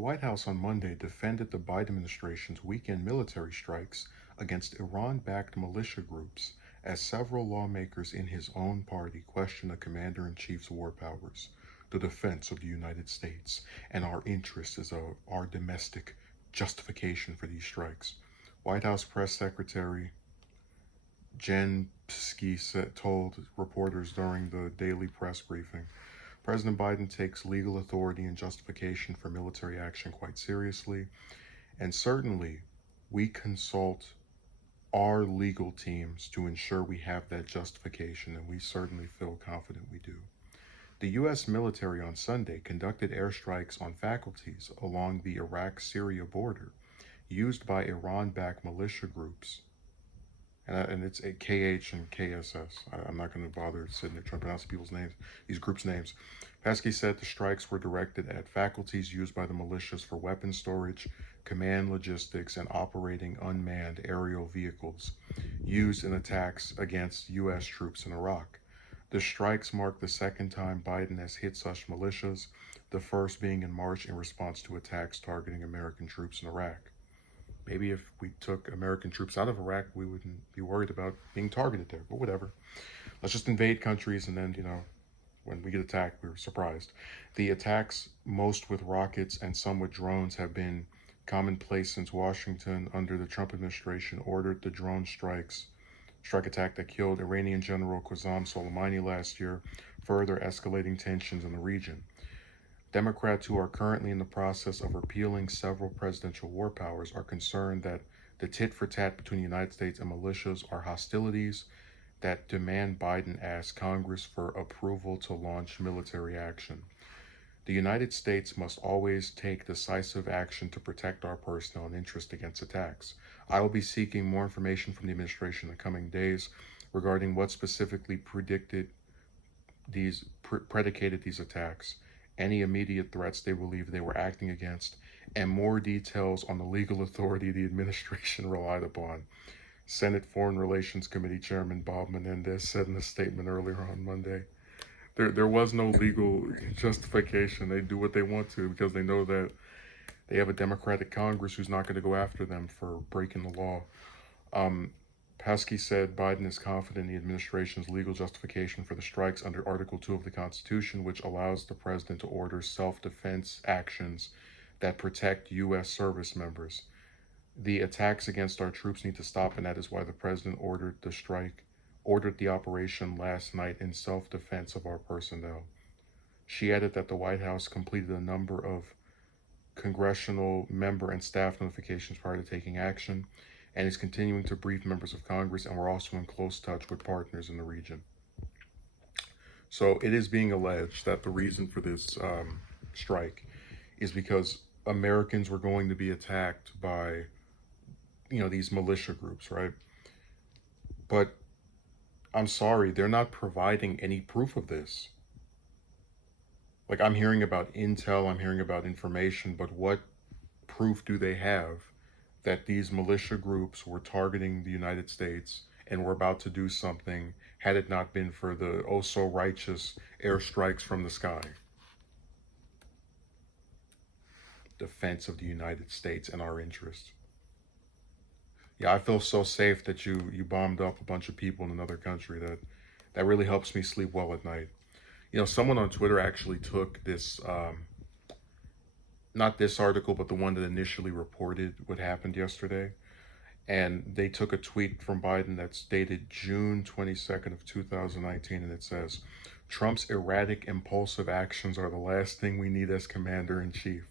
The White House on Monday defended the Biden administration's weekend military strikes against Iran-backed militia groups as several lawmakers in his own party questioned the commander-in-chief's war powers, the defense of the United States, and our interests as our domestic justification for these strikes. White House Press Secretary Jen Psaki told reporters during the daily press briefing, President Biden takes legal authority and justification for military action quite seriously, and certainly we consult our legal teams to ensure we have that justification, and we certainly feel confident we do. The U.S. military on Sunday conducted airstrikes on faculties along the Iraq-Syria border used by Iran-backed militia groups, and it's a KH and KSS. I'm not going to bother sitting there trying to pronounce people's names, these groups' names. Psaki said the strikes were directed at faculties used by the militias for weapons storage, command logistics, and operating unmanned aerial vehicles used in attacks against U.S. troops in Iraq. The strikes mark the second time Biden has hit such militias, the first being in March in response to attacks targeting American troops in Iraq. Maybe if we took American troops out of Iraq, we wouldn't be worried about being targeted there, but whatever. Let's just invade countries and then, when we get attacked, we're surprised. The attacks, most with rockets and some with drones, have been commonplace since Washington, under the Trump administration, ordered the drone strike attack that killed Iranian General Qasem Soleimani last year, further escalating tensions in the region. Democrats who are currently in the process of repealing several presidential war powers are concerned that the tit-for-tat between the United States and militias are hostilities that demand Biden ask Congress for approval to launch military action. The United States must always take decisive action to protect our personnel and interest against attacks. I will be seeking more information from the administration in the coming days regarding what specifically predicated these attacks, any immediate threats they believe they were acting against, and more details on the legal authority the administration relied upon. Senate Foreign Relations Committee Chairman Bob Menendez said in a statement earlier on Monday. There was no legal justification. They do what they want to because they know that they have a Democratic Congress who's not going to go after them for breaking the law. Psaki said Biden is confident in the administration's legal justification for the strikes under Article 2 of the Constitution, which allows the president to order self-defense actions that protect U.S. service members. The attacks against our troops need to stop, and that is why the president ordered the operation last night in self-defense of our personnel. She added that the White House completed a number of congressional member and staff notifications prior to taking action, and is continuing to brief members of Congress, and we're also in close touch with partners in the region. So it is being alleged that the reason for this strike is because Americans were going to be attacked by, these militia groups, right? But I'm sorry, they're not providing any proof of this. Like, I'm hearing about intel, I'm hearing about information, but what proof do they have that these militia groups were targeting the United States and were about to do something had it not been for the oh-so-righteous airstrikes from the sky? Defense of the United States and our interests. Yeah, I feel so safe that you bombed up a bunch of people in another country. That really helps me sleep well at night. Someone on Twitter actually took this, not this article, but the one that initially reported what happened yesterday, and they took a tweet from Biden that's dated June 22nd of 2019, and it says, "Trump's erratic, impulsive actions are the last thing we need as commander-in-chief.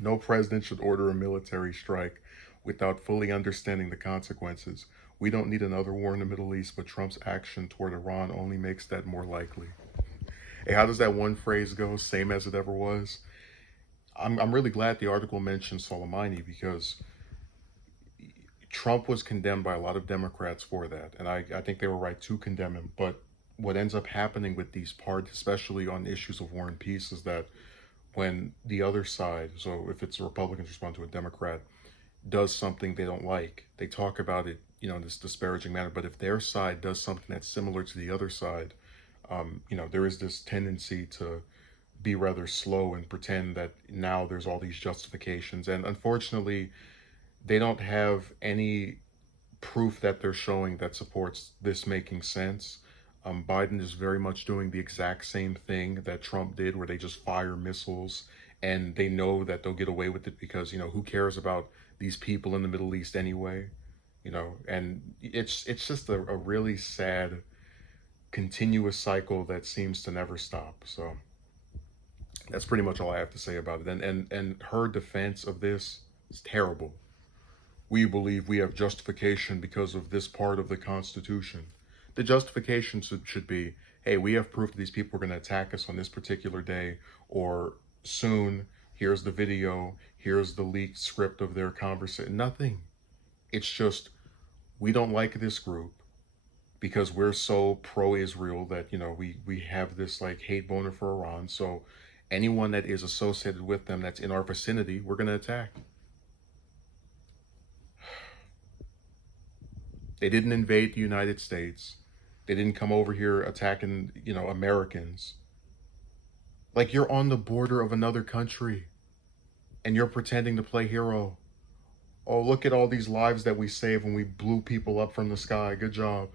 No president should order a military strike without fully understanding the consequences. We don't need another war in the Middle East, but Trump's action toward Iran only makes that more likely." Hey, how does that one phrase go? Same as it ever was. I'm really glad the article mentioned Soleimani, because Trump was condemned by a lot of Democrats for that, and I think they were right to condemn him. But what ends up happening with these parties, especially on issues of war and peace, is that when the other side, so if it's a Republicans respond to a Democrat, does something they don't like, they talk about it, in this disparaging manner. But if their side does something that's similar to the other side, there is this tendency be rather slow and pretend that now there's all these justifications. And unfortunately, they don't have any proof that they're showing that supports this making sense. Biden is very much doing the exact same thing that Trump did, where they just fire missiles and they know that they'll get away with it because, who cares about these people in the Middle East anyway? And it's just a really sad, continuous cycle that seems to never stop. So that's pretty much all I have to say about it. And her defense of this is terrible. We believe we have justification because of this part of the Constitution. The justification should be, hey, we have proof that these people are going to attack us on this particular day or soon. Here's the video. Here's the leaked script of their conversation. Nothing. It's just, we don't like this group because we're so pro-Israel that, we have this like hate boner for Iran. So anyone that is associated with them that's in our vicinity, we're going to attack. They didn't invade the United States. They didn't come over here attacking, Americans. Like, you're on the border of another country and you're pretending to play hero. Oh, look at all these lives that we saved when we blew people up from the sky. Good job.